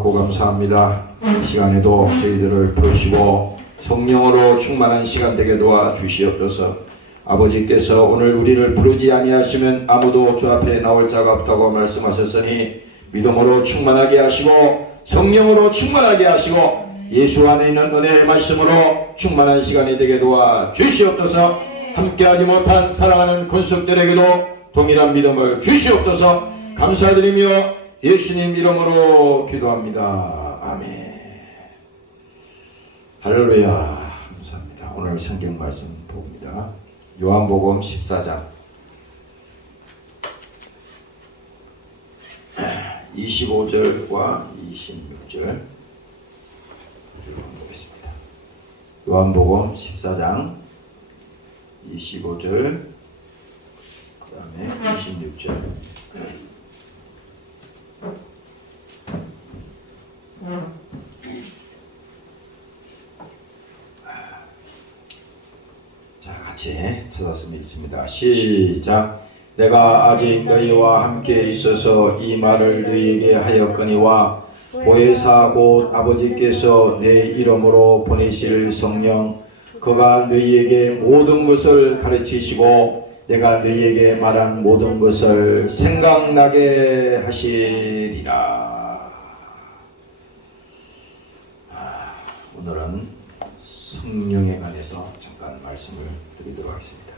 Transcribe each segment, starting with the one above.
받고 감사합니다. 이 시간에도 저희들을 부르시고 성령으로 충만한 시간 되게 도와주시옵소서. 아버지께서 오늘 우리를 부르지 아니하시면 아무도 주 앞에 나올 자가 없다고 말씀하셨으니 믿음으로 충만하게 하시고 성령으로 충만하게 하시고 예수 안에 있는 은혜의 말씀으로 충만한 시간이 되게 도와주시옵소서. 함께하지 못한 사랑하는 권속들에게도 동일한 믿음을 주시옵소서. 감사드리며 예수님 이름으로 기도합니다. 아멘. 할렐루야. 감사합니다. 오늘 성경 말씀 봅니다. 요한복음 14장 25절과 26절 보겠습니다. 요한복음 14장 25절 그 다음에 26절 자, 같이 찾아서 읽습니다. 시작. 내가 아직 너희와 함께 있어서 이 말을 너희에게 하였거니와 보혜사 곧 아버지께서 내 이름으로 보내실 성령 그가 너희에게 모든 것을 가르치시고 내가 너희에게 말한 모든 것을 생각나게 하시리라. 오늘은 성령에 관해서 잠깐 말씀을 드리도록 하겠습니다.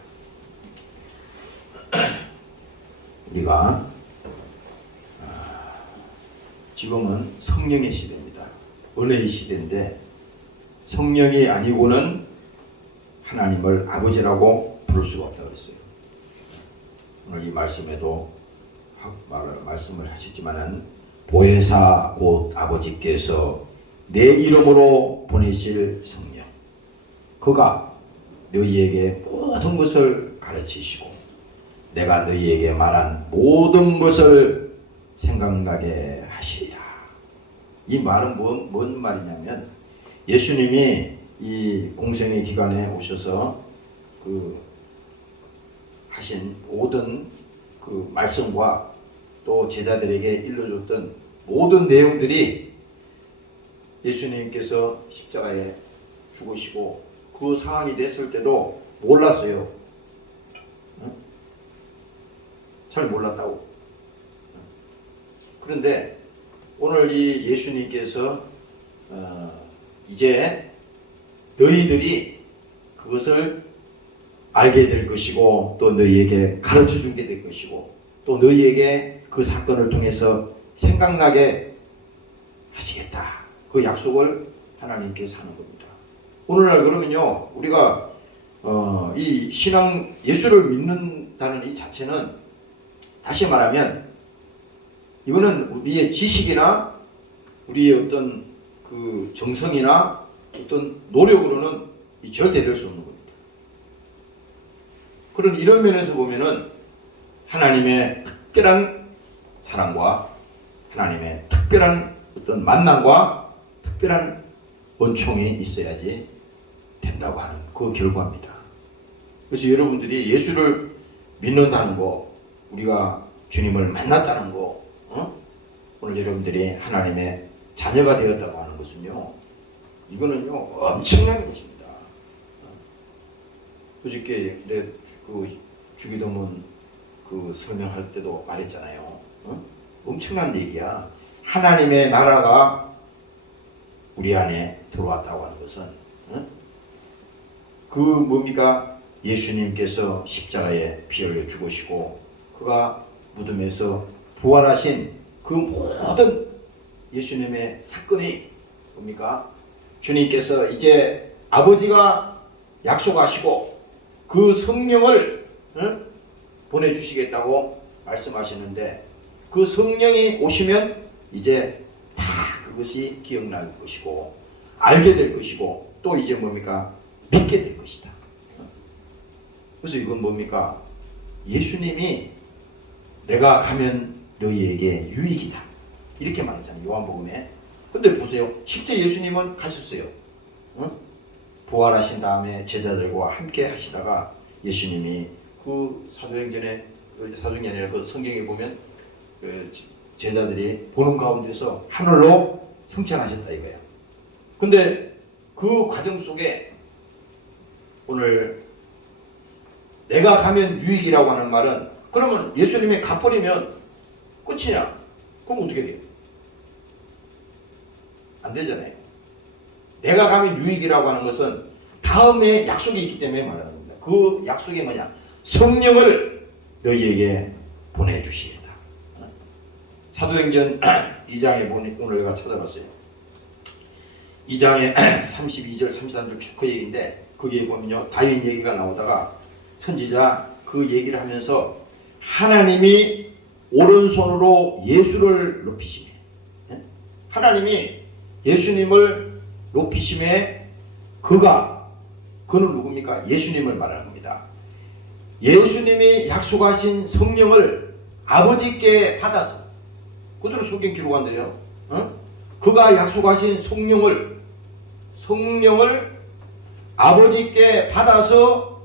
우리가 지금은 성령의 시대입니다. 은혜의 시대인데 성령이 아니고는 하나님을 아버지라고 부를 수가 없다고 그랬어요. 오늘 이 말씀에도 말씀을 하셨지만은 보혜사 곧 아버지께서 내 이름으로 보내실 성령 그가 너희에게 모든 것을 가르치시고 내가 너희에게 말한 모든 것을 생각나게 하시리라. 이 말은 뭔 말이냐면 예수님이 이 공생의 기간에 오셔서 하신 모든 그 말씀과 또 제자들에게 일러줬던 모든 내용들이 예수님께서 십자가에 죽으시고 그 상황이 됐을 때도 몰랐어요. 잘 몰랐다고. 그런데 오늘 이 예수님께서 이제 너희들이 그것을 알게 될 것이고 또 너희에게 가르쳐 주게 될 것이고 또 너희에게 그 사건을 통해서 생각나게 하시겠다. 그 약속을 하나님께서 하는 겁니다. 오늘날 그러면요 우리가 이 신앙 예수를 믿는다는 이 자체는 다시 말하면 이거는 우리의 지식이나 우리의 어떤 그 정성이나 어떤 노력으로는 절대 될 수 없는 겁니다. 그런 이런 면에서 보면은 하나님의 특별한 사랑과 하나님의 특별한 어떤 만남과 특별한 은총이 있어야지 된다고 하는 그 결과입니다. 그래서 여러분들이 예수를 믿는다는 거, 우리가 주님을 만났다는 거, 오늘 여러분들이 하나님의 자녀가 되었다고 하는 것은요, 이거는요 엄청난 것입니다. 그저께 그 주기도문 그 설명할 때도 말했잖아요. 엄청난 얘기야. 하나님의 나라가 우리 안에 들어왔다고 하는 것은 그 뭡니까? 예수님께서 십자가에 피 흘려 죽으시고 그가 무덤에서 부활하신 그 모든 예수님의 사건이 뭡니까? 주님께서 이제 아버지가 약속하시고 그 성령을 보내주시겠다고 말씀하시는데 그 성령이 오시면 이제 다 그것이 기억날 것이고 알게 될 것이고 또 이제 뭡니까? 믿게 될 것이다. 그래서 이건 뭡니까? 예수님이 내가 가면 너희에게 유익이다. 이렇게 말했잖아요. 요한복음에. 근데 보세요. 실제 예수님은 가셨어요. 부활하신 다음에 제자들과 함께 하시다가 예수님이 그 사도행전에 아니라 그 성경에 보면 그 제자들이 보는 가운데서 하늘로 성취하셨다 이거예요. 근데 그 과정 속에 오늘 내가 가면 유익이라고 하는 말은 그러면 예수님이 가버리면 끝이냐? 그럼 어떻게 돼요? 안 되잖아요. 내가 가면 유익이라고 하는 것은 다음에 약속이 있기 때문에 말하는 겁니다. 그 약속이 뭐냐? 성령을 너희에게 보내주시겠다. 사도행전 2장에 보니 오늘 내가 찾아봤어요. 2장에 32절 33절 쭉 그 얘기인데 거기에 보면요 다윗 얘기가 나오다가 선지자 그 얘기를 하면서 하나님이 오른손으로 예수를 높이시네. 하나님이 예수님을 높이심에 그는 누굽니까? 예수님을 말하는 겁니다. 예수님이 약속하신 성령을 아버지께 받아서 그대로 성경 기록한대요. 그가 약속하신 성령을 아버지께 받아서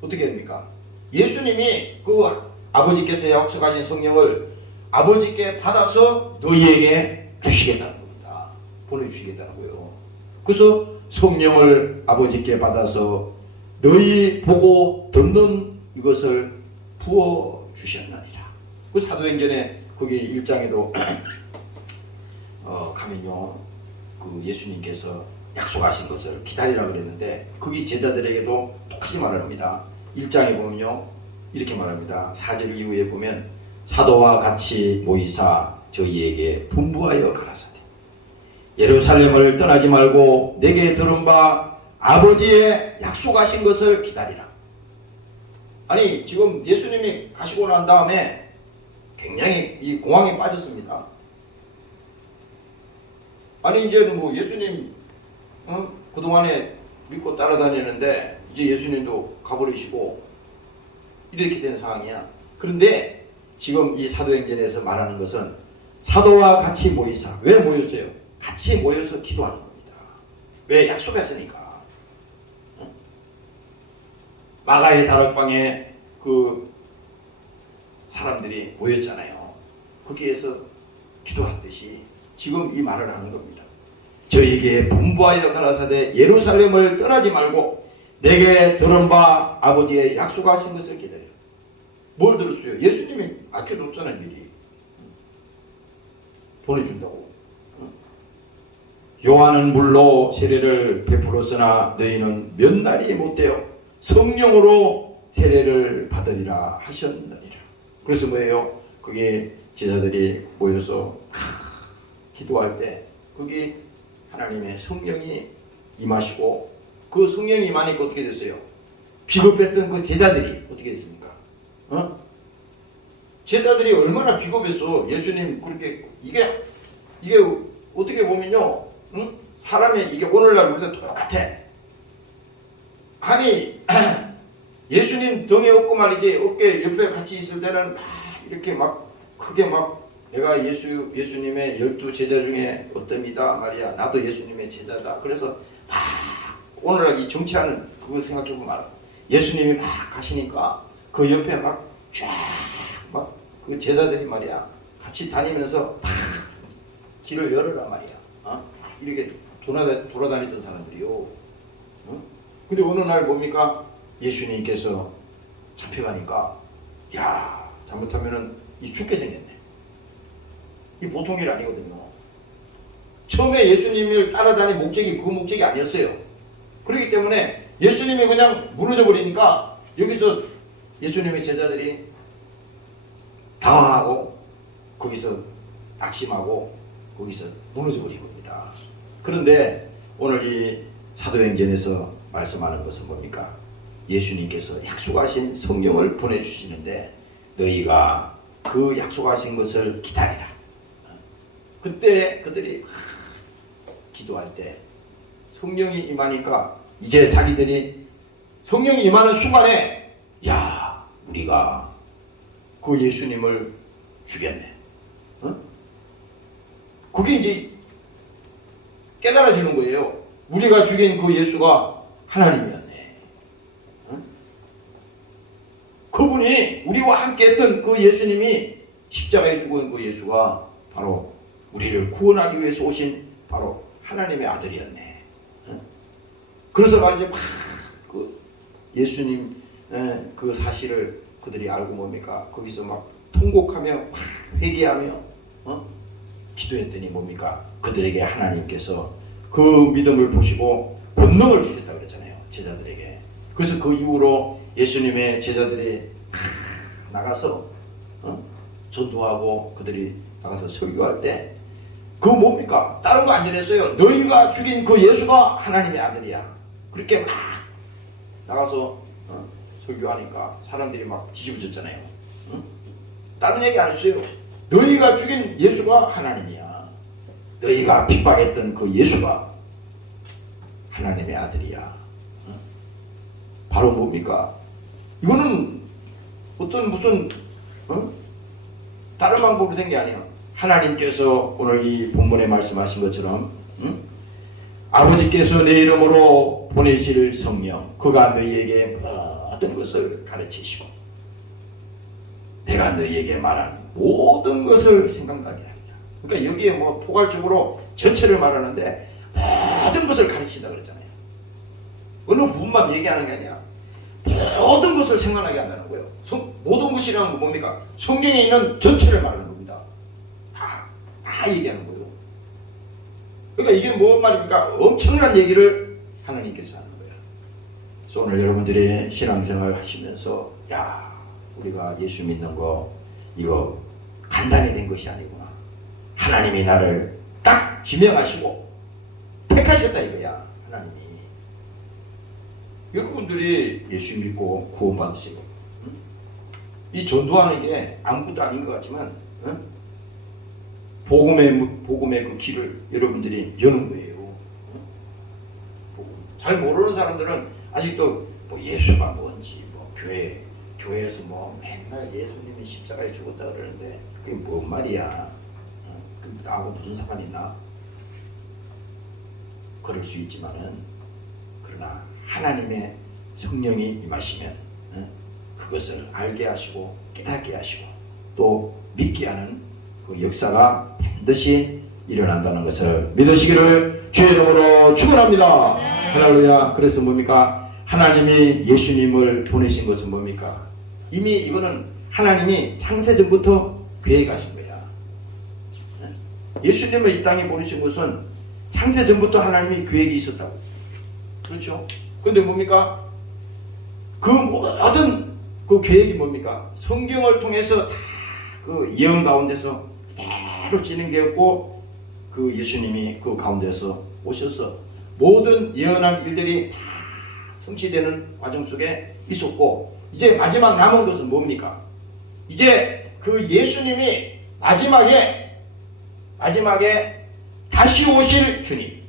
어떻게 됩니까? 예수님이 그 아버지께서 약속하신 성령을 아버지께 받아서 너희에게 주시겠다는 겁니다. 보내주시겠다는 거예요. 그래서 성령을 아버지께 받아서 너희 보고 듣는 이것을 부어주셨느니라. 그 사도행전에 거기 1장에도 가면요 그 예수님께서 약속하신 것을 기다리라 그랬는데 거기 제자들에게도 똑같이 말합니다. 1장에 보면요 이렇게 말합니다. 4절 이후에 보면 사도와 같이 모이사 저희에게 분부하여 가라사대 예루살렘을 떠나지 말고 내게 들은 바 아버지의 약속하신 것을 기다리라. 아니 지금 예수님이 가시고 난 다음에 굉장히 이 공황에 빠졌습니다. 아니 이제는 뭐 예수님 그동안에 믿고 따라다니는데 이제 예수님도 가버리시고 이렇게 된 상황이야. 그런데 지금 이 사도행전에서 말하는 것은 사도와 같이 모이사. 왜 모였어요? 같이 모여서 기도하는 겁니다. 왜? 약속했으니까. 마가의 다락방에 그 사람들이 모였잖아요. 거기에서 기도하듯이 지금 이 말을 하는 겁니다. 저에게 분부하여 가라사대 예루살렘을 떠나지 말고 내게 들은 바 아버지의 약속하신 것을 기다려. 뭘 들었어요? 예수님이 아껴줬잖아요. 미리 보내준다고. 요한은 물로 세례를 베풀었으나 너희는 몇 날이 못되어 성령으로 세례를 받으리라 하셨느니라. 그래서 뭐예요? 그게 제자들이 모여서 기도할 때 거기 하나님의 성령이 임하시고 그 성령이 임하니까 어떻게 됐어요? 비겁했던 그 제자들이 어떻게 됐습니까? 제자들이 얼마나 비겁했어. 예수님 그렇게 이게 어떻게 보면요, 사람의 이게 오늘날 우리도 똑같아. 아니 예수님 등에 업고 말이지 어깨 옆에 같이 있을 때는 막 이렇게 막 크게 막 내가 예수님의 12 제자 중에 어떤 이다 말이야. 나도 예수님의 제자다. 그래서 막 오늘날 이 정치하는 그거 생각해보면 예수님이 막 가시니까 그 옆에 막 쫙 막 그 제자들이 말이야 같이 다니면서 막 길을 열어라 말이야. 이렇게 돌아다니던 사람들이요. 근데 어느 날 뭡니까? 예수님께서 잡혀가니까 야 잘못하면은 이 죽게 생겼네. 이 보통 일 아니거든요. 처음에 예수님을 따라다닌 목적이 그 목적이 아니었어요. 그렇기 때문에 예수님이 그냥 무너져 버리니까 여기서 예수님의 제자들이 당황하고 거기서 낙심하고 거기서 무너져 버린 겁니다. 그런데 오늘 이 사도행전에서 말씀하는 것은 뭡니까? 예수님께서 약속하신 성령을 보내주시는데 너희가 그 약속하신 것을 기다리라. 그때 그들이 기도할 때 성령이 임하니까 이제 자기들이 성령이 임하는 순간에 야 우리가 그 예수님을 죽였네. 그게 이제 깨달아지는 거예요. 우리가 죽인 그 예수가 하나님이었네. 그분이 우리와 함께 했던 그 예수님이 십자가에 죽은 그 예수가 바로 우리를 구원하기 위해서 오신 바로 하나님의 아들이었네. 그래서 말이죠. 그 예수님 그 사실을 그들이 알고 뭡니까? 거기서 막 통곡하며 회개하며 기도했더니 뭡니까? 그들에게 하나님께서 그 믿음을 보시고 권능을 주셨다 그랬잖아요. 제자들에게. 그래서 그 이후로 예수님의 제자들이 나가서 전도하고 그들이 나가서 설교할 때 그 뭡니까? 다른 거 안 전했어요. 너희가 죽인 그 예수가 하나님의 아들이야. 그렇게 막 나가서 설교하니까 사람들이 막 뒤집어졌잖아요. 다른 얘기 안 했어요. 너희가 죽인 예수가 하나님이야. 너희가 핍박했던 그 예수가 하나님의 아들이야. 바로 뭡니까? 이거는 어떤 무슨 다른 방법으로 된 게 아니야. 하나님께서 오늘 이 본문에 말씀하신 것처럼 아버지께서 내 이름으로 보내실 성령, 그가 너희에게 모든 것을 가르치시고 내가 너희에게 말한 모든 것을 생각나게 하리라. 그러니까 여기에 뭐 포괄적으로 전체를 말하는데 모든 것을 가르친다 그랬잖아요. 어느 부분만 얘기하는 게 아니야. 모든 것을 생각나게 한다는 거예요. 모든 것이라는 건 뭡니까? 성경에 있는 전체를 말하는 겁니다. 다 얘기하는 거예요. 그러니까 이게 뭔 말입니까? 엄청난 얘기를 하나님께서 하는 거예요. 그래서 오늘 여러분들이 신앙생활 하시면서 야, 우리가 예수 믿는 거 이거 간단히 된 것이 아니구나. 하나님이 나를 딱 지명하시고 택하셨다 이거야. 하나님이. 여러분들이 예수 믿고 구원받으시고 이 전도하는 게 아무것도 아닌 것 같지만 복음의 그 길을 여러분들이 여는 거예요. 잘 모르는 사람들은 아직도 뭐 예수가 뭔지 뭐 교회에서 뭐 맨날 예수님이 십자가에 죽었다 그러는데 그게 뭔 말이야? 나하고 무슨 상관이 있나? 그럴 수 있지만은 그러나 하나님의 성령이 임하시면 그것을 알게 하시고 깨닫게 하시고 또 믿게 하는 그 역사가 반드시 일어난다는 것을 믿으시기를 주의 이름으로 축원합니다. 할렐루야. 그래서 뭡니까? 하나님이 예수님을 보내신 것은 뭡니까? 이미 이거는 하나님이 창세전부터 계획하신 거야. 예수님을 이 땅에 보내신 것은 창세전부터 하나님이 계획이 있었다고. 그렇죠? 근데 뭡니까? 그 모든 그 계획이 뭡니까? 성경을 통해서 다 그 예언 가운데서 그대로 진행되었고 그 예수님이 그 가운데서 오셔서 모든 예언한 일들이 다 성취되는 과정 속에 있었고 이제 마지막 남은 것은 뭡니까? 이제 그 예수님이 마지막에 다시 오실 주님,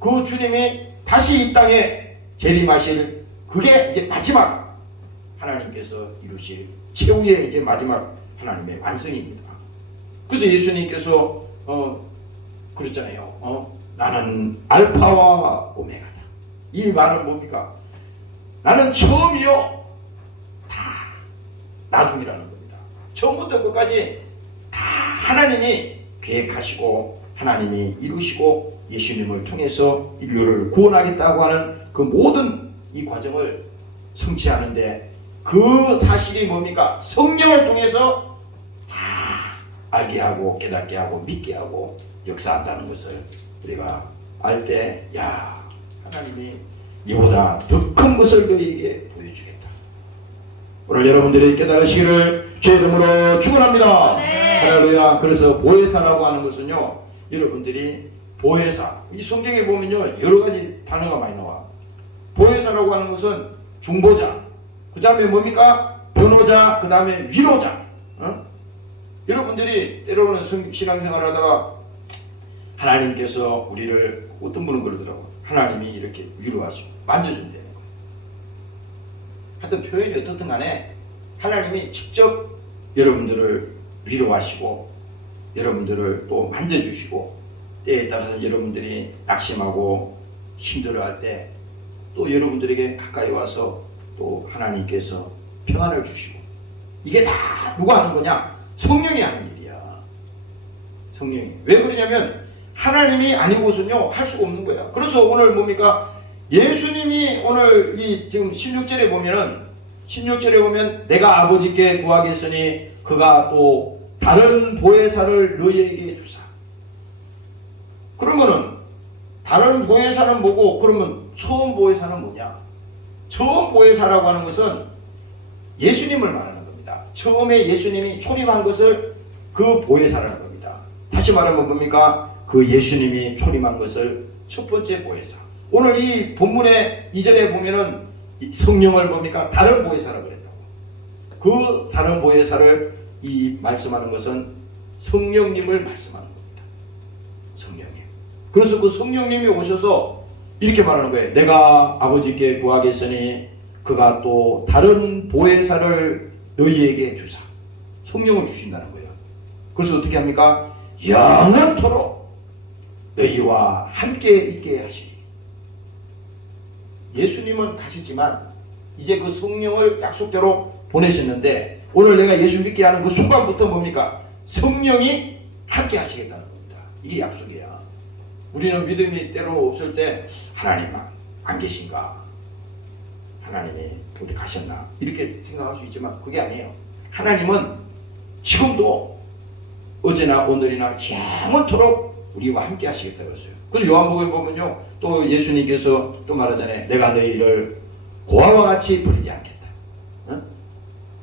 그 주님이 다시 이 땅에 재림하실 그게 이제 마지막 하나님께서 이루실 최후의 이제 마지막 하나님의 완성입니다. 그래서 예수님께서 그랬잖아요. 나는 알파와 오메가다. 이 말은 뭡니까? 나는 처음이요 다 나중이라는 겁니다. 처음부터 끝까지 다 하나님이 계획하시고 하나님이 이루시고 예수님을 통해서 인류를 구원하겠다고 하는 그 모든 이 과정을 성취하는데 그 사실이 뭡니까? 성령을 통해서 다 알게 하고 깨닫게 하고 믿게 하고 역사한다는 것을 우리가 알 때 야, 하나님이 이보다 더 큰 것을 너희에게 보여주겠다. 오늘 여러분들이 깨달으시기를 주의 이름으로 축원합니다. 할렐루야. 그래서 보혜사라고 하는 것은요, 여러분들이 보혜사, 이 성경에 보면요 여러 가지 단어가 많이 나와. 보혜사라고 하는 것은 중보자, 그 다음에 뭡니까? 변호자, 그 다음에 위로자. 여러분들이 때로는 신앙생활 하다가 하나님께서 우리를 어떤 분은 그러더라고. 하나님이 이렇게 위로하시고 만져준다는 거예요. 하여튼 표현이 어떻든 간에 하나님이 직접 여러분들을 위로하시고 여러분들을 또 만져주시고 때에 따라서 여러분들이 낙심하고 힘들어할 때 또 여러분들에게 가까이 와서 또 하나님께서 평안을 주시고 이게 다 누가 하는 거냐? 성령이 하는 일이야. 성령이. 왜 그러냐면 하나님이 아니고선요 할 수가 없는 거야. 그래서 오늘 뭡니까? 예수님이 오늘 이 지금 16절에 보면 내가 아버지께 구하겠으니 그가 또 다른 보혜사를 너희에게 주사. 그러면은 다른 보혜사는 뭐고? 그러면 처음 보혜사는 뭐냐? 처음 보혜사라고 하는 것은 예수님을 말하는 겁니다. 처음에 예수님이 초림한 것을 그 보혜사라는 겁니다. 다시 말하면 뭡니까? 그 예수님이 초림한 것을 첫 번째 보혜사. 오늘 이 본문의 이전에 보면은 성령을 뭡니까? 다른 보혜사라고 그랬다고. 그 다른 보혜사를 이 말씀하는 것은 성령님을 말씀하는 겁니다. 성령님. 그래서 그 성령님이 오셔서 이렇게 말하는 거예요. 내가 아버지께 구하겠으니 그가 또 다른 보혜사를 너희에게 주사. 성령을 주신다는 거예요. 그래서 어떻게 합니까? 영원토록 너희와 함께 있게 하시니. 예수님은 가시지만 이제 그 성령을 약속대로 보내셨는데 오늘 내가 예수 믿게 하는 그 순간부터 뭡니까? 성령이 함께 하시겠다는 겁니다. 이게 약속이야. 우리는 믿음이 때로 없을 때 하나님 안 계신가? 하나님이 어디 가셨나? 이렇게 생각할 수 있지만 그게 아니에요. 하나님은 지금도 어제나 오늘이나 영원토록 우리와 함께 하시겠다고 했어요. 그래서 요한복음에 보면요. 또 예수님께서 또 말하잖아요. 내가 너희를 고아와 같이 버리지 않겠다. 어?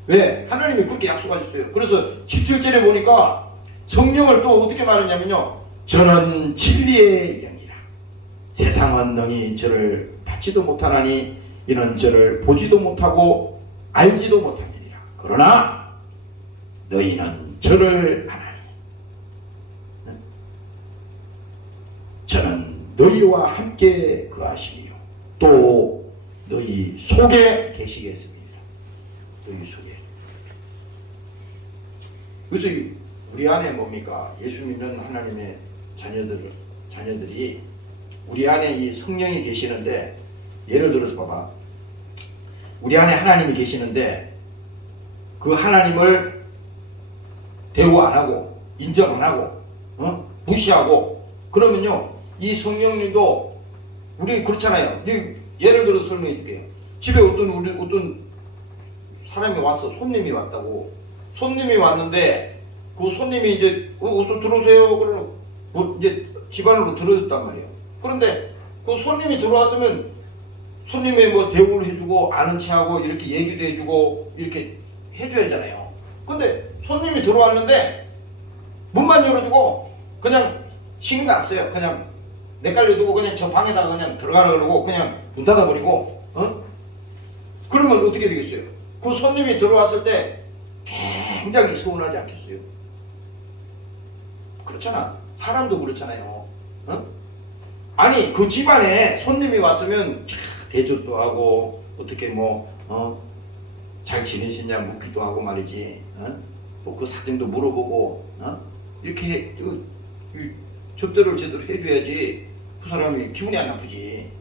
왜? 하나님이 그렇게 약속하셨어요. 그래서 17절에 보니까 성령을 또 어떻게 말하냐면요. 저는 진리의 영이라. 세상은 능히 저를 받지도 못하나니 이는 저를 보지도 못하고 알지도 못하느니라. 그러나 너희는 저를 아나니 저는 너희와 함께 거하시며 또 너희 속에 계시겠습니다. 너희 속에. 그래서 우리 안에 뭡니까? 예수 믿는 하나님의 자녀들이 우리 안에 이 성령이 계시는데 예를 들어서 봐봐. 우리 안에 하나님이 계시는데 그 하나님을 대우 안 하고 인정 안 하고 무시하고 그러면요 이 성령님도 우리 그렇잖아요. 예를 들어서 설명해 줄게요. 집에 어떤 사람이 왔어. 손님이 왔다고. 손님이 왔는데 그 손님이 이제 어서 들어오세요. 그러면 이제 집 안으로 들어졌단 말이에요. 그런데 그 손님이 들어왔으면 손님의 뭐 대우를 해주고 아는 체하고 이렇게 얘기도 해주고 이렇게 해줘야 하잖아요. 근데 손님이 들어왔는데 문만 열어주고 그냥 신경 안 써요. 그냥 내깔려 두고 그냥 저 방에다가 그냥 들어가라 그러고 그냥 문 닫아버리고 그러면 어떻게 되겠어요? 그 손님이 들어왔을 때 굉장히 서운하지 않겠어요? 그렇잖아. 사람도 그렇잖아요. 아니 그 집안에 손님이 왔으면 대접도 하고 어떻게 잘 지내시냐 묻기도 하고 말이지. 뭐 그 사정도 물어보고 이렇게 접대를 제대로 해줘야지 그 사람이 기분이 안 나쁘지.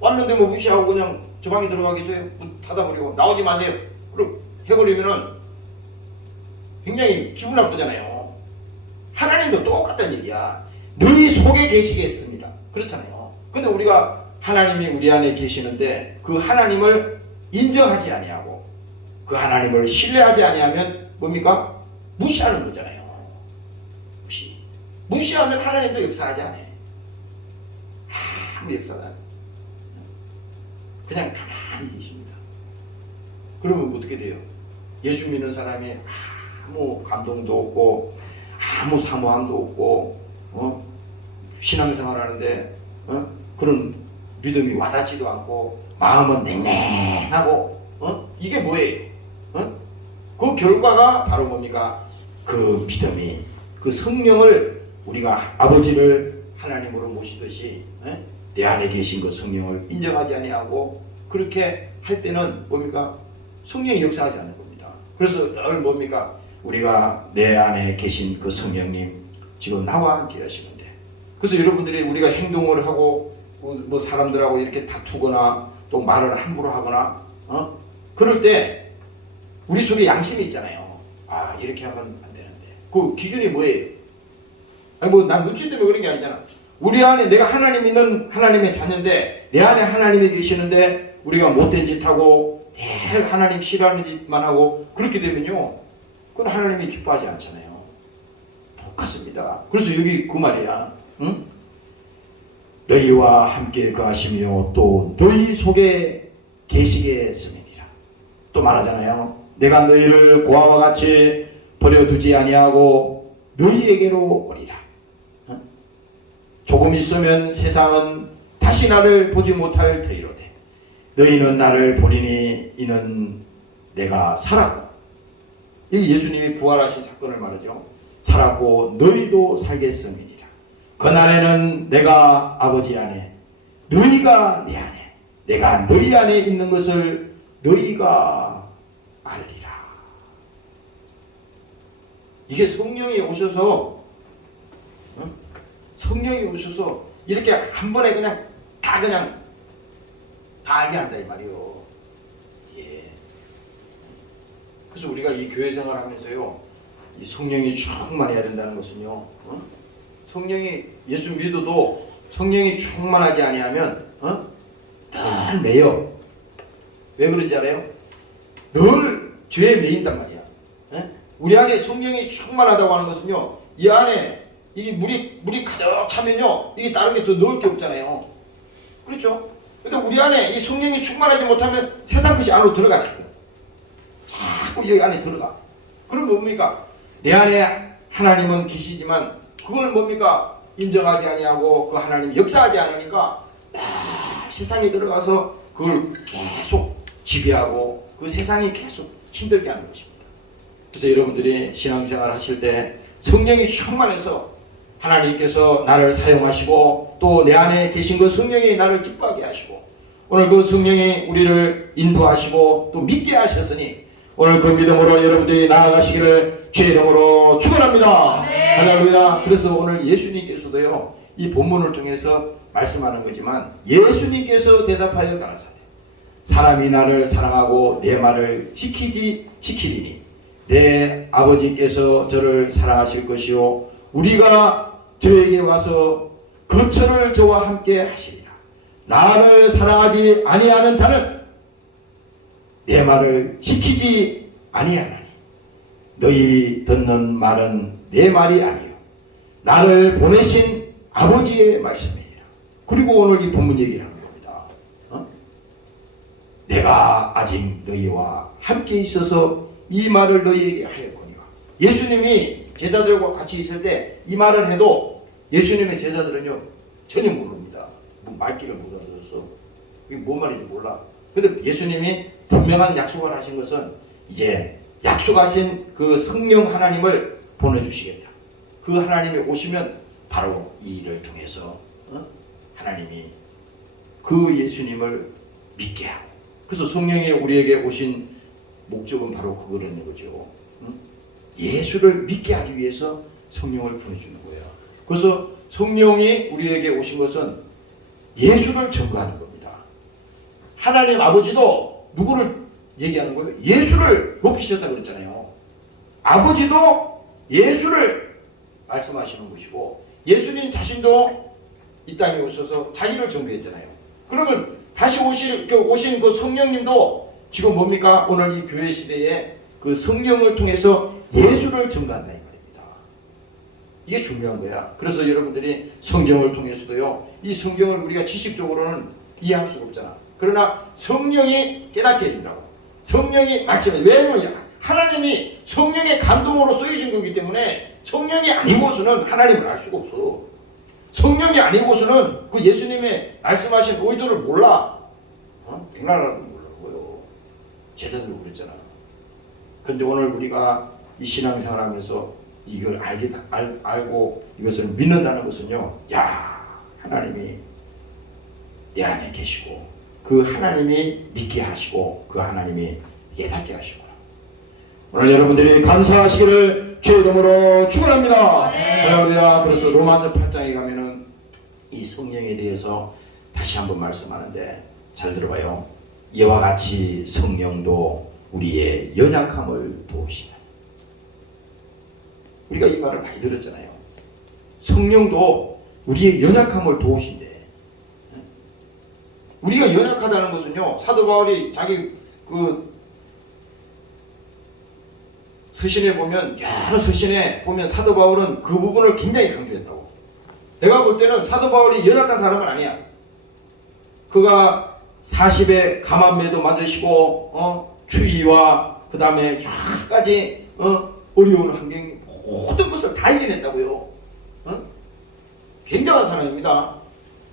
왔는데 뭐 무시하고 그냥 저 방에 들어가 계세요. 문 닫아버리고 나오지 마세요. 그럼 해버리면은 굉장히 기분 나쁘잖아요. 하나님도 똑같다는 얘기야. 너희 속에 계시겠습니다. 그렇잖아요. 근데 우리가 하나님이 우리 안에 계시는데 그 하나님을 인정하지 아니하고 그 하나님을 신뢰하지 아니하면 뭡니까? 무시하는 거잖아요. 무시하면 하나님도 역사하지 않아요. 아무 역사도 안 해요. 그냥 가만히 계십니다. 그러면 어떻게 돼요? 예수 믿는 사람이 아무 감동도 없고 아무 사모함도 없고 신앙생활 하는데 그런 믿음이 와닿지도 않고 마음은 냉랭하고 이게 뭐예요? 그 결과가 바로 뭡니까? 그 믿음이 그 성령을 우리가 아버지를 하나님으로 모시듯이 내 안에 계신 그 성령을 인정하지 아니하고 그렇게 할 때는 뭡니까? 성령이 역사하지 않는 겁니다. 그래서 늘 뭡니까? 우리가 내 안에 계신 그 성령님 지금 나와 함께 하시는데 그래서 여러분들이 우리가 행동을 하고 뭐 사람들하고 이렇게 다투거나 또 말을 함부로 하거나 그럴 때 우리 속에 양심이 있잖아요. 아 이렇게 하면 안 되는데 그 기준이 뭐예요? 아니 뭐 난 눈치 때문에 그런 게 아니잖아. 우리 안에 내가 하나님 있는 하나님의 자녀인데 내 안에 하나님이 계시는데 우리가 못된 짓 하고 늘 하나님 싫어하는 짓만 하고 그렇게 되면요, 그건 하나님이 기뻐하지 않잖아요. 똑같습니다. 그래서 여기 그 말이야. 응? 너희와 함께 거하시며 또 너희 속에 계시겠음이니라. 또 말하잖아요. 내가 너희를 고아와 같이 버려두지 아니하고 너희에게로 오리라. 응? 조금 있으면 세상은 다시 나를 보지 못할 터이로되 너희는 나를 보리니 이는 내가 살았고, 이 예수님이 부활하신 사건을 말하죠. 살았고 너희도 살겠음이니라. 그날에는 내가 아버지 안에 너희가 내 안에 내가 너희 안에 있는 것을 너희가 알리라. 이게 성령이 오셔서 성령이 오셔서 이렇게 한 번에 그냥 다 알게 한다 이 말이요. 예. 그래서 우리가 이 교회 생활하면서요, 이 성령이 충만해야 된다는 것은요, 성령이 예수 믿어도 성령이 충만하지 아니하면 늘 매여. 왜 그런지 알아요? 늘 죄에 매인단 말이야. 우리 안에 성령이 충만하다고 하는 것은요, 이 안에 이게 물이 가득 차면요, 이게 다른 게 더 넣을 게 없잖아요. 그렇죠? 근데 우리 안에 이 성령이 충만하지 못하면 세상 것이 안으로 들어가 자꾸 여기 안에 들어가. 그럼 뭡니까? 내 안에 하나님은 계시지만 그걸 뭡니까? 인정하지 아니하고 그 하나님이 역사하지 않으니까 세상에 들어가서 그걸 계속 지배하고 그 세상이 계속 힘들게 하는 것입니다. 그래서 여러분들이 신앙생활 하실 때 성령이 충만해서 하나님께서 나를 사용하시고 또 내 안에 계신 그 성령이 나를 기뻐하게 하시고 오늘 그 성령이 우리를 인도하시고 또 믿게 하셨으니 오늘 그 믿음으로 여러분들이 나아가시기를 주의 이름으로 축원합니다. 할렐루야. 그래서 오늘 예수님께서도요, 이 본문을 통해서 말씀하는 거지만 예수님께서 대답하여 가라사대 사람이 나를 사랑하고 내 말을 지키리니 내 아버지께서 저를 사랑하실 것이요 우리가 저에게 와서 거처를 저와 함께 하시리라. 나를 사랑하지 아니하는 자는 내 말을 지키지 아니하나니 너희 듣는 말은 내 말이 아니요 나를 보내신 아버지의 말씀이니라. 그리고 오늘 이 본문 얘기를 하는 겁니다. 내가 아직 너희와 함께 있어서 이 말을 너희에게 하였거니와. 예수님이 제자들과 같이 있을 때 이 말을 해도 예수님의 제자들은요 전혀 모릅니다. 말귀를 못 알아들어서 이게 뭔 말인지 몰라. 근데 예수님이 분명한 약속을 하신 것은 이제 약속하신 그 성령 하나님을 보내주시겠다. 그 하나님이 오시면 바로 이 일을 통해서 하나님이 그 예수님을 믿게 하고, 그래서 성령이 우리에게 오신 목적은 바로 그거라는 거죠. 예수를 믿게 하기 위해서 성령을 보내주는 거예요. 그래서 성령이 우리에게 오신 것은 예수를 증거하는 겁니다. 하나님 아버지도 누구를 얘기하는 거예요? 예수를 높이셨다 그랬잖아요. 아버지도 예수를 말씀하시는 것이고 예수님 자신도 이 땅에 오셔서 자기를 증거했잖아요. 그러면 다시 오신 그 성령님도 지금 뭡니까? 오늘 이 교회 시대에 그 성령을 통해서 예수를 증거한다 이 말입니다. 이게 중요한 거야. 그래서 여러분들이 성경을 통해서도요, 이 성경을 우리가 지식적으로는 이해할 수가 없잖아. 그러나 성령이 깨닫게 해준다고. 성령이 말씀해. 왜냐면 하나님이 성령의 감동으로 쓰여진 거기 때문에 성령이 아니고서는 하나님을 알 수가 없어. 성령이 아니고서는 그 예수님의 말씀하신 의도를 몰라. 백날라도 모르고요. 제자들도 그랬잖아. 근데 오늘 우리가 이 신앙생활 하면서 이걸 알고 이것을 믿는다는 것은요, 야, 하나님이 내 안에 계시고 그 하나님이 믿게 하시고 그 하나님이 깨닫게 하시고 오늘 여러분들이 감사하시기를 주의 이름으로 축원합니다. 할렐루야. 그래서 로마서 8장에 가면은 이 성령에 대해서 다시 한번 말씀하는데 잘 들어봐요. 이와 같이 성령도 우리의 연약함을 도우시다. 우리가 이 말을 많이 들었잖아요. 성령도 우리의 연약함을 도우신대. 우리가 연약하다는 것은요, 사도 바울이 자기 그 서신에 보면, 여러 서신에 보면 사도 바울은 그 부분을 굉장히 강조했다고. 내가 볼 때는 사도 바울이 연약한 사람은 아니야. 그가 40에 감암에도 맞으시고, 추위와 그 다음에 여러 가지 어려운 환경, 모든 것을 다 이겨냈다고요. 굉장한 사람입니다.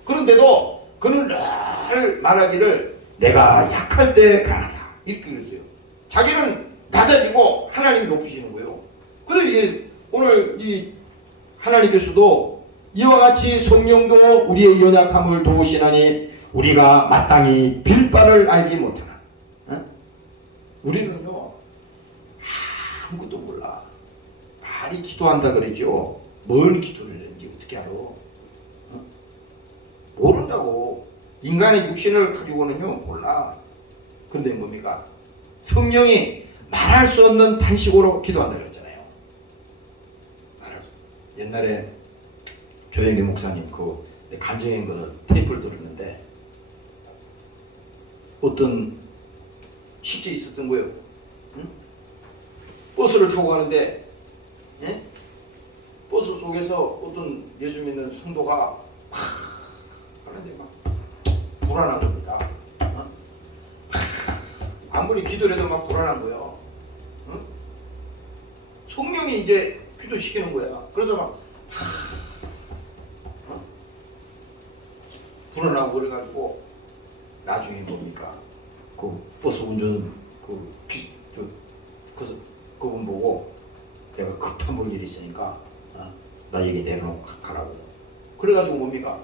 그런데도 그는 늘 말하기를 내가 약할 때 강하다 이렇게 그랬어요. 자기는 낮아지고 하나님이 높으시는 거예요. 그래서 이게 오늘 이 하나님께서도 이와 같이 성령도 우리의 연약함을 도우시나니 우리가 마땅히 빌 바를 알지 못하나. 우리는요 아무것도 몰라. 많이 기도한다 그러죠. 뭘 기도를 했는지 어떻게 알아? 모른다고. 인간의 육신을 가지고는요 몰라. 그런데 뭡니까? 성령이 말할 수 없는 탄식으로 기도한다 그랬잖아요. 옛날에 조영기 목사님 그 간증인 그 테이프를 들었는데 어떤 실제 있었던 거예요. 응? 버스를 타고 가는데 버스 속에서 어떤 예수 믿는 성도가 막 하는데 막 불안한 겁니다. 아무리 기도를 해도 막 불안한 거예요. 성령이 이제 기도시키는 거야. 그래서 막 불안하고 그래가지고 나중에 뭡니까? 그 버스 운전 그분 보고 내가 급한 볼 일이 있으니까 나 여기 내려놓고 가라고. 그래가지고 뭡니까?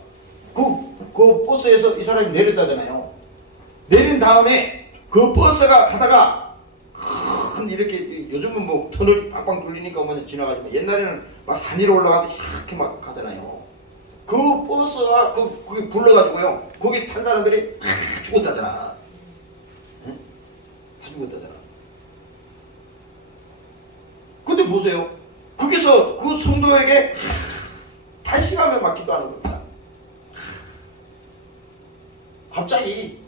그 버스에서 이 사람이 내렸다잖아요. 내린 다음에 그 버스가 가다가 큰 이렇게 요즘은 뭐 터널이 빵빵 뚫리니까 뭐 지나가지만 옛날에는 막 산 위로 올라가서 이렇게 막 가잖아요. 그 버스가 그게 굴러가지고요. 거기 탄 사람들이 다 죽었다잖아. 다 죽었다잖아. 근데 보세요. 거기서 그 성도에게 탄식하며 막 기도하는 겁니다. 갑자기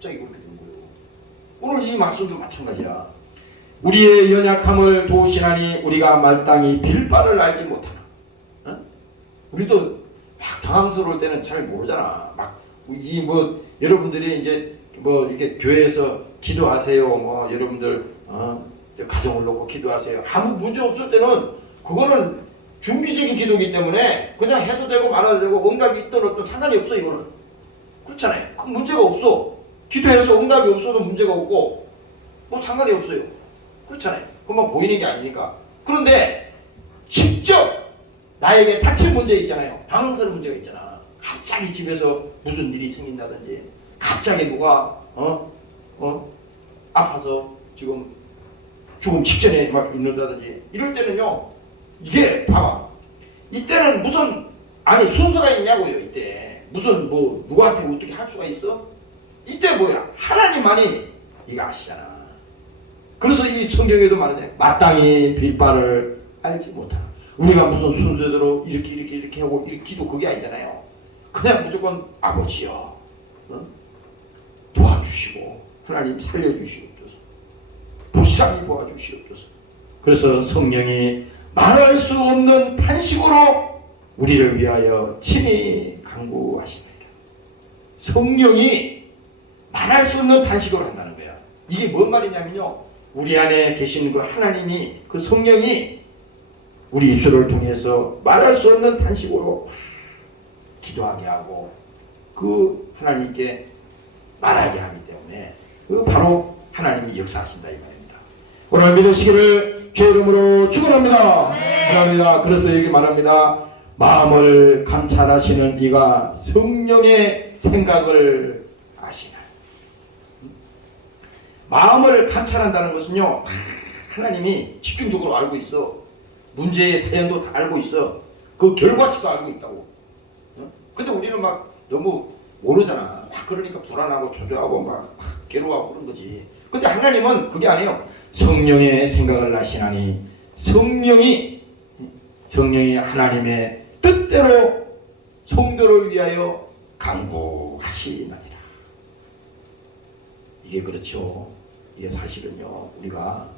그렇게 된 거예요. 오늘 이 말씀도 마찬가지야. 우리의 연약함을 도우시나니 우리가 마땅히 빌 바를 알지 못하나. 우리도 막 당황스러울 때는 잘 모르잖아. 막 이 뭐 여러분들이 이제 뭐 이렇게 교회에서 기도하세요. 뭐 여러분들 가정을 놓고 기도하세요. 아무 문제 없을 때는 그거는 준비적인 기도이기 때문에 그냥 해도 되고 말아도 되고 응답이 있든 없든 상관이 없어. 이거는 그렇잖아요. 그 문제가 없어. 기도해서 응답이 없어도 문제가 없고 뭐 상관이 없어요. 그렇잖아요. 그만 보이는 게 아니니까. 그런데 직접 나에게 닥칠 문제 있잖아요. 당황스러운 문제가 있잖아. 갑자기 집에서 무슨 일이 생긴다든지 갑자기 누가 아파서 지금 죽음 직전에 막 있는다든지 이럴 때는요. 이게 봐봐. 이때는 무슨 순서가 있냐고요. 이때 무슨 뭐 누구한테 어떻게 할 수가 있어? 이때 뭐야? 하나님만이 이거 아시잖아. 그래서 이 성경에도 말하네. 마땅히 빌 바를 알지 못하나. 우리가 무슨 순서대로 이렇게 하고 이렇게 기도 그게 아니잖아요. 그냥 무조건 아버지여 도와주시고 하나님 살려주시옵소서. 불쌍히 도와주시옵소서. 그래서 성령이 말할 수 없는 탄식으로 우리를 위하여 친히 간구하시나이다. 성령이 말할 수 없는 탄식으로 한다는 거야. 이게 뭔 말이냐면요. 우리 안에 계신 그 하나님이 그 성령이 우리 입술을 통해서 말할 수 없는 탄식으로 기도하게 하고 그 하나님께 말하게 하기 때문에 그 바로 하나님이 역사하신다 이 말입니다. 오늘 믿으시기를 주의 이름으로 축원합니다. 감사합니다. 그래서 여기 말합니다. 마음을 감찰하시는 이가 성령의 생각을 아시나. 마음을 감찰한다는 것은요. 하나님이 집중적으로 알고 있어. 문제의 사연도 다 알고 있어. 그 결과치도 알고 있다고. 근데 우리는 막 너무 모르잖아. 막 그러니까 불안하고 초조하고 막 괴로워하고 그런 거지. 근데 하나님은 그게 아니에요. 성령의 생각을 아시나니 성령이 성령이 하나님의 뜻대로 성도를 위하여 간구하시느니라. 이게 그렇죠. 이게 사실은요, 우리가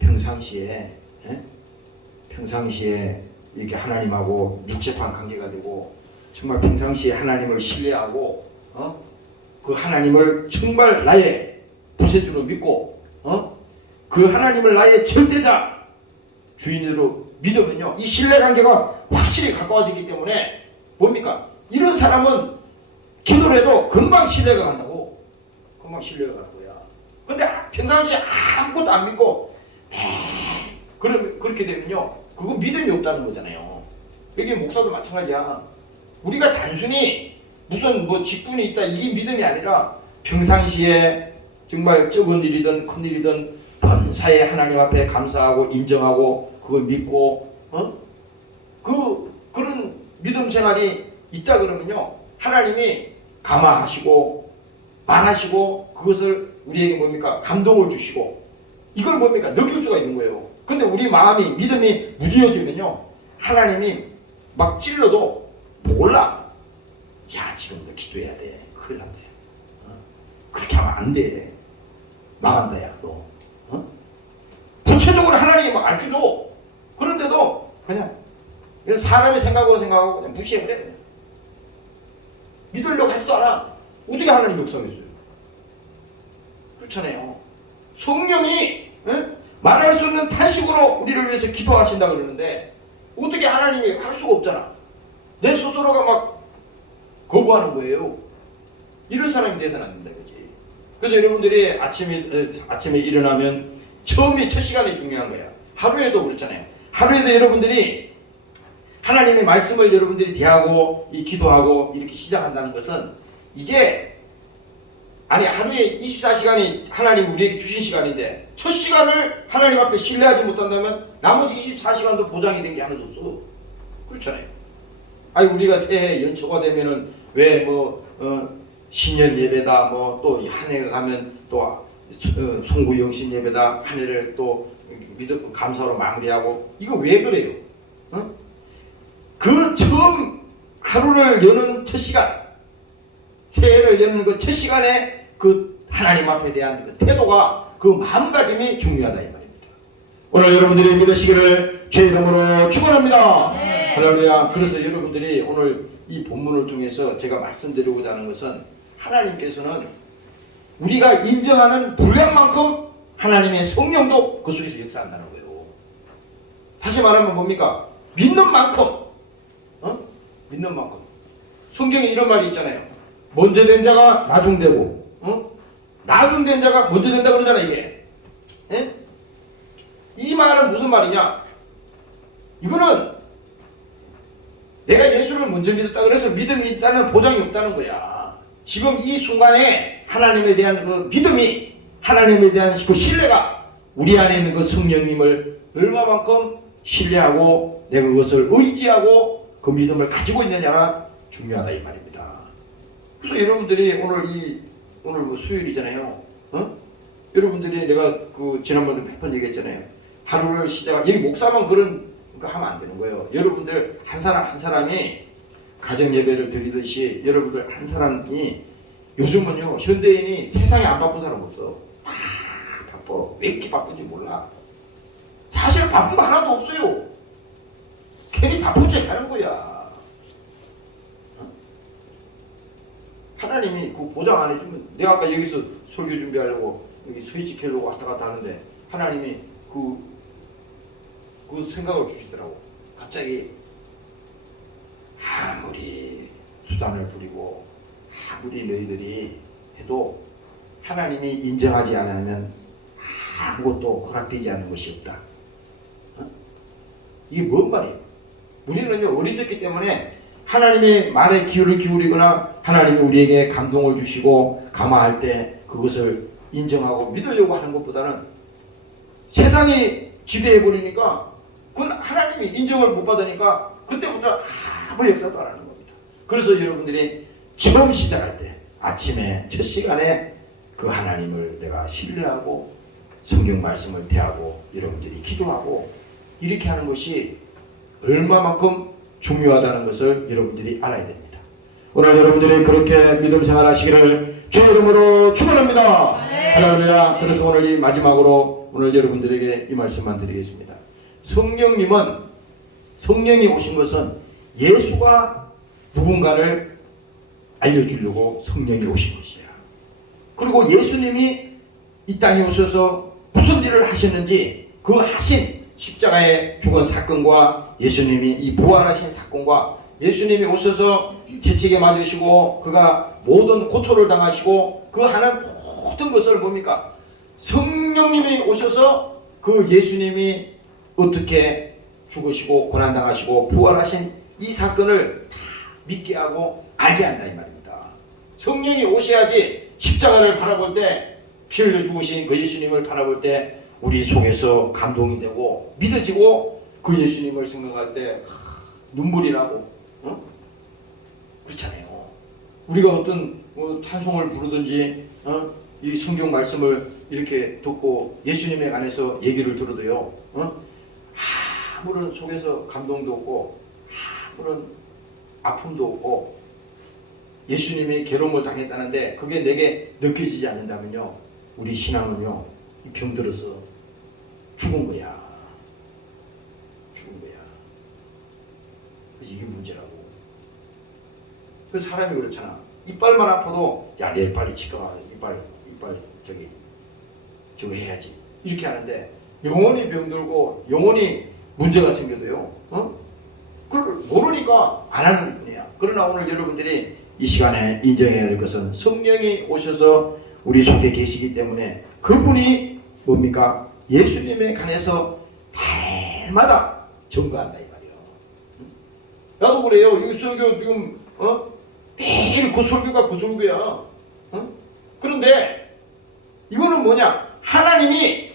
평상시에 이렇게 하나님하고 밀접한 관계가 되고, 정말 평상시에 하나님을 신뢰하고 그 하나님을 정말 나의 구세주로 믿고 그 하나님을 나의 절대자 주인으로 믿으면요, 이 신뢰관계가 확실히 가까워지기 때문에 뭡니까? 이런 사람은 기도를 해도 금방 신뢰가 간다고. 금방 신뢰가 가는 거야. 근데 평상시에 아무것도 안 믿고 그렇게 되면요, 그건 믿음이 없다는 거잖아요. 여기 목사도 마찬가지야. 우리가 단순히 무슨 뭐 직분이 있다 이게 믿음이 아니라 평상시에 정말 적은 일이든 큰 일이든 범사에 하나님 앞에 감사하고 인정하고 그걸 믿고 그런 믿음 생활이 있다 그러면요, 하나님이 감화하시고 말하시고 그것을 우리에게 뭡니까? 감동을 주시고 이걸 뭡니까? 느낄 수가 있는 거예요. 근데 우리 마음이 믿음이 무뎌지면요, 하나님이 막 찔러도 몰라. 야, 지금 너 기도해야 돼. 큰일 난다. 그렇게 하면 안 돼. 망한다, 야, 너. 구체적으로 하나님이 막 알려줘. 그런데도 그냥 사람이 생각하고 그냥 무시해버려. 그냥. 믿으려고 하지도 않아. 어떻게 하나님 역사겠어요? 그렇잖아요. 성령이 말할 수 없는 탄식으로 우리를 위해서 기도하신다 그러는데 어떻게 하나님이 할 수가 없잖아. 내 스스로가 막 거부하는 거예요. 이런 사람이 돼서는 안 된다, 그지? 그래서 여러분들이 아침에 일어나면 첫 시간이 중요한 거야. 하루에도 그렇잖아요. 하루에도 여러분들이 하나님의 말씀을 여러분들이 대하고 기도하고 이렇게 시작한다는 것은 이게 하루에 24시간이 하나님 우리에게 주신 시간인데 첫 시간을 하나님 앞에 신뢰하지 못한다면 나머지 24시간도 보장이 된 게 하나도 없어. 그렇잖아요. 우리가 새해 연초가 되면은 왜 신년 예배다 또 한 해가 가면 또 송구영신 예배다 한 해를 또 감사로 마무리하고 이거 왜 그래요? 그 처음 하루를 여는 첫 시간, 새해를 여는 그 첫 시간에 그 하나님 앞에 대한 그 태도가 그 마음가짐이 중요하다 이 말입니다. 오늘 여러분들이 믿으시기를 주의 이름으로 축원합니다. 네. 할렐루야. 그래서 여러분들이 오늘 이 본문을 통해서 제가 말씀드리고자 하는 것은 하나님께서는 우리가 인정하는 분량만큼 하나님의 성령도 그 속에서 역사한다는 거예요. 다시 말하면 뭡니까? 믿는 만큼 믿는 만큼. 성경에 이런 말이 있잖아요. 먼저 된 자가 나중되고 나중된 자가 먼저 된다 그러잖아 이게. 이 말은 무슨 말이냐? 이거는 내가 예수를 먼저 믿었다 그래서 믿음이 있다는 보장이 없다는 거야. 지금 이 순간에 하나님에 대한 그 믿음이, 하나님에 대한 그 신뢰가 우리 안에 있는 그 성령님을 얼마만큼 신뢰하고 내가 그것을 의지하고 그 믿음을 가지고 있느냐가 중요하다 이 말입니다. 그래서 여러분들이 오늘 수요일이잖아요. 여러분들이 내가 지난번에 몇 번 얘기했잖아요. 하루를 여기 목사만 그런 거 하면 안 되는 거예요. 여러분들 한 사람 한 사람이 가정 예배를 드리듯이 여러분들 한 사람이 요즘은요 현대인이 세상에 안 바쁜 사람 없어. 바빠. 왜 이렇게 바쁜지 몰라. 사실 바쁜 거 하나도 없어요. 괜히 바쁜 척 하는 거야. 하나님이 그 보장 안 해주면 내가 아까 여기서 설교 준비하려고 여기 서희 지키려고 왔다 갔다 하는데 하나님이 그 생각을 주시더라고. 갑자기 아무리 수단을 부리고 아무리 너희들이 해도 하나님이 인정하지 않으면 아무것도 허락되지 않는 것이 없다. 이게 뭔 말이에요? 우리는요 어리석기 때문에 하나님의 말에 귀를 기울이거나 하나님이 우리에게 감동을 주시고 감화할 때 그것을 인정하고 믿으려고 하는 것보다는 세상이 지배해버리니까 그건 하나님이 인정을 못 받으니까 그때부터 아무 역사도 안 하는 겁니다. 그래서 여러분들이 처음 시작할 때 아침에 첫 시간에 그 하나님을 내가 신뢰하고 성경 말씀을 대하고 여러분들이 기도하고 이렇게 하는 것이 얼마만큼 중요하다는 것을 여러분들이 알아야 됩니다. 오늘 여러분들이 그렇게 믿음 생활하시기를 주의 이름으로 축원합니다. 할렐루야. 그래서 오늘 이 마지막으로 오늘 여러분들에게 이 말씀만 드리겠습니다. 성령이 오신 것은 예수가 누군가를 알려주려고 성령이 오신 것이야. 그리고 예수님이 이 땅에 오셔서 무슨 일을 하셨는지 그 하신 십자가에 죽은 사건과 예수님이 이 부활하신 사건과 예수님이 오셔서 채찍에 맞으시고 그가 모든 고초를 당하시고 그 하는 모든 것을 뭡니까? 성령님이 오셔서 그 예수님이 어떻게 죽으시고 고난당하시고 부활하신 이 사건을 다 믿게 하고 알게 한다 이 말입니다. 성령이 오셔야지 십자가를 바라볼 때 피 흘려 죽으신 그 예수님을 바라볼 때 우리 속에서 감동이 되고 믿어지고 그 예수님을 생각할 때 눈물이 나고 그렇잖아요. 우리가 어떤 찬송을 부르든지 이 성경 말씀을 이렇게 듣고 예수님에 관해서 얘기를 들어도요 아무런 속에서 감동도 없고 아무런 아픔도 없고 예수님이 괴로움을 당했다는데 그게 내게 느껴지지 않는다면요 우리 신앙은요 병들어서 죽은 거야. 그래서 이게 문제라고. 그래서 사람이 그렇잖아. 이빨만 아파도 야 내일 빨리 치과 가서 이빨 저거 해야지 이렇게 하는데 영원히 병들고 영원히 문제가 생겨도요 그걸 모르니까 안 하는 뿐이야. 그러나 오늘 여러분들이 이 시간에 인정해야 할 것은 성령이 오셔서 우리 속에 계시기 때문에 그분이 뭡니까? 예수님에 관해서 날마다 증거한다 이 말이에요. 나도 그래요. 이 설교 지금 매일 그 설교가 그 설교야. 그런데 이거는 뭐냐? 하나님이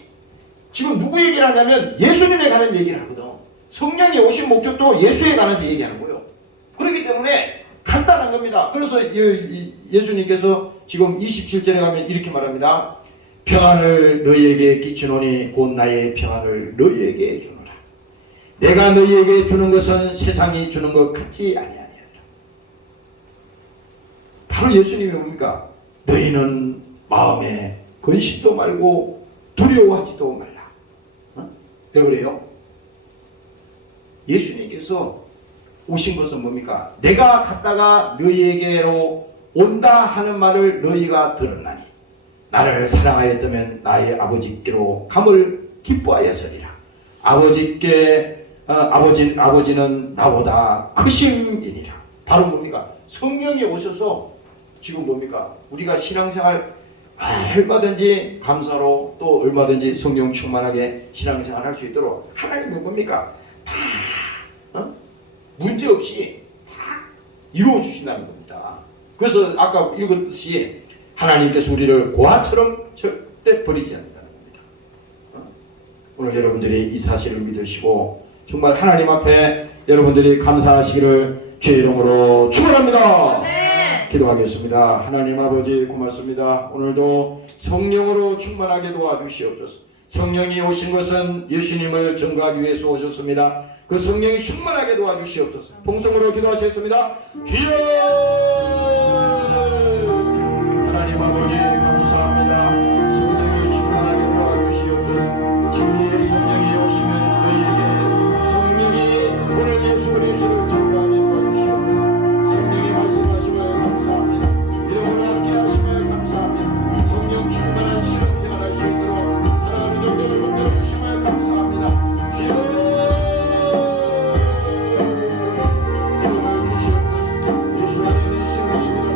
지금 누구 얘기를 하냐면 예수님에 관한 얘기를 하거든. 성령이 오신 목적도 예수에 관해서 얘기하는 거예요. 그렇기 때문에 간단한 겁니다. 그래서 예수님께서 지금 27절에 가면 이렇게 말합니다. 평안을 너희에게 끼치노니 곧 나의 평안을 너희에게 주노라. 내가 너희에게 주는 것은 세상이 주는 것 같지 아니하니라. 바로 예수님이 뭡니까? 너희는 마음에 근심도 말고 두려워하지도 말라. 왜 그래요? 예수님께서 오신 것은 뭡니까? 내가 갔다가 너희에게로 온다 하는 말을 너희가 들었나니 나를 사랑하였다면 나의 아버지께로 감을 기뻐하였으리라. 아버지는 나보다 크심이니라. 바로 뭡니까? 성령이 오셔서 지금 뭡니까? 우리가 신앙생활 얼마든지 감사로 또 얼마든지 성령 충만하게 신앙생활 할 수 있도록 하나님은 뭡니까? 다 문제없이 다 이루어 주신다는 겁니다. 그래서 아까 읽었듯이 하나님께서 우리를 고아처럼 절대 버리지 않는다는 겁니다. 오늘 여러분들이 이 사실을 믿으시고 정말 하나님 앞에 여러분들이 감사하시기를 주의 이름으로 축원합니다. 기도하겠습니다. 하나님 아버지 고맙습니다. 오늘도 성령으로 충만하게 도와주시옵소서. 성령이 오신 것은 예수님을 증거하기 위해서 오셨습니다. 그 성령이 충만하게 도와주시옵소서. 통성으로 기도하셨습니다. 주여! 하나님 아버지 감사합니다. 성령이 충만하게 도와주시옵소서. 진리의 성령이 오시면 너희에게 성령이 오늘 예수 그리스도를 증거하게 도와주시옵소서. 성령이 말씀하심을 감사합니다. 이름으로 함께 하심을 감사합니다. 성령 충만한 신앙생활 할 수 있도록 사랑하는 영혼을 붙들어 주심을 감사합니다. 주여! 예수 안에 내 생명입니다.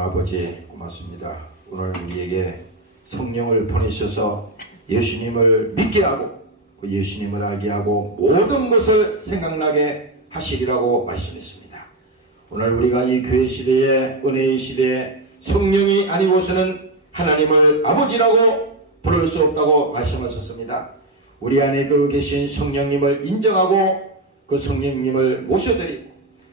아버지 고맙습니다. 오늘 우리에게 성령을 보내셔서 예수님을 믿게 하고 그 예수님을 알게 하고 모든 것을 생각나게 하시리라고 말씀했습니다. 오늘 우리가 이 교회 시대에 은혜의 시대에 성령이 아니고서는 하나님을 아버지라고 부를 수 없다고 말씀하셨습니다. 우리 안에 계신 성령님을 인정하고 그 성령님을 모셔드리고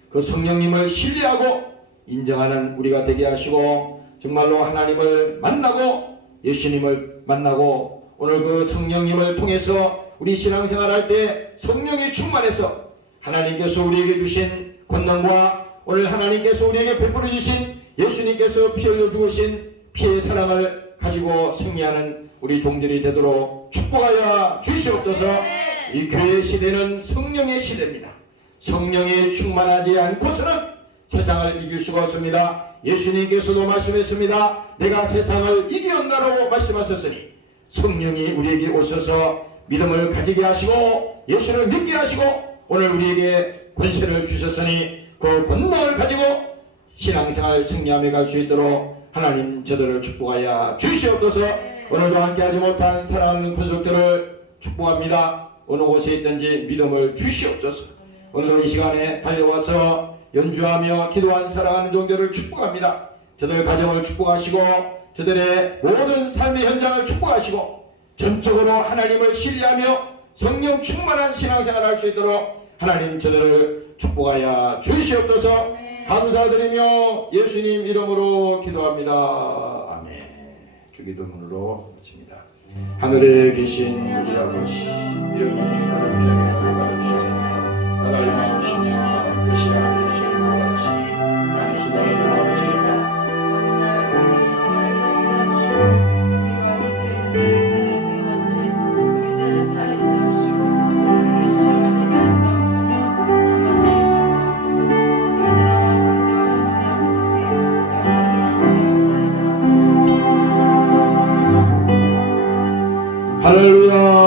그 성령님을 신뢰하고 인정하는 우리가 되게 하시고 정말로 하나님을 만나고 예수님을 만나고 오늘 그 성령님을 통해서 우리 신앙생활 할 때 성령이 충만해서 하나님께서 우리에게 주신 권능과 오늘 하나님께서 우리에게 베풀어 주신 예수님께서 피 흘려 죽으신 피의 사랑을 가지고 승리하는 우리 종들이 되도록 축복하여 주시옵소서. 이 교회 시대는 성령의 시대입니다. 성령이 충만하지 않고서는 세상을 이길 수가 없습니다. 예수님께서도 말씀했습니다. 내가 세상을 이기었나라고 말씀하셨으니 성령이 우리에게 오셔서 믿음을 가지게 하시고 예수를 믿게 하시고 오늘 우리에게 권세를 주셨으니 그 권능을 가지고 신앙생활 승리함에 갈 수 있도록 하나님 저들을 축복하여 주시옵소서. 오늘도 함께하지 못한 사랑하는 권속들을 축복합니다. 어느 곳에 있든지 믿음을 주시옵소서. 오늘도 이 시간에 달려와서 연주하며 기도한 사랑하는 종들을 축복합니다. 저들 가정을 축복하시고 저들의 모든 삶의 현장을 축복하시고 전적으로 하나님을 신뢰하며 성령 충만한 신앙생활을 할 수 있도록 하나님 저들을 축복하여 주시옵소서. 감사드리며 예수님 이름으로 기도합니다. 아멘. 주기도문으로 마칩니다. 하늘에 계신 우리 아버지 이름이 거룩하게 받아주시며 나라를 마음시며 그 시간을 주시는 것 같이 나의 수단을 주옵시다. 어느 날 우리에게 일어날 시기를 주시고 우리가 우리 죄인들을 우리 죄를 사하여 주옵시고 우리를 시험에 들게 하지 마옵시며 다만 나의 사랑하옵소서. 우리 아버지께 영광이 있사옵나이다. 할렐루야.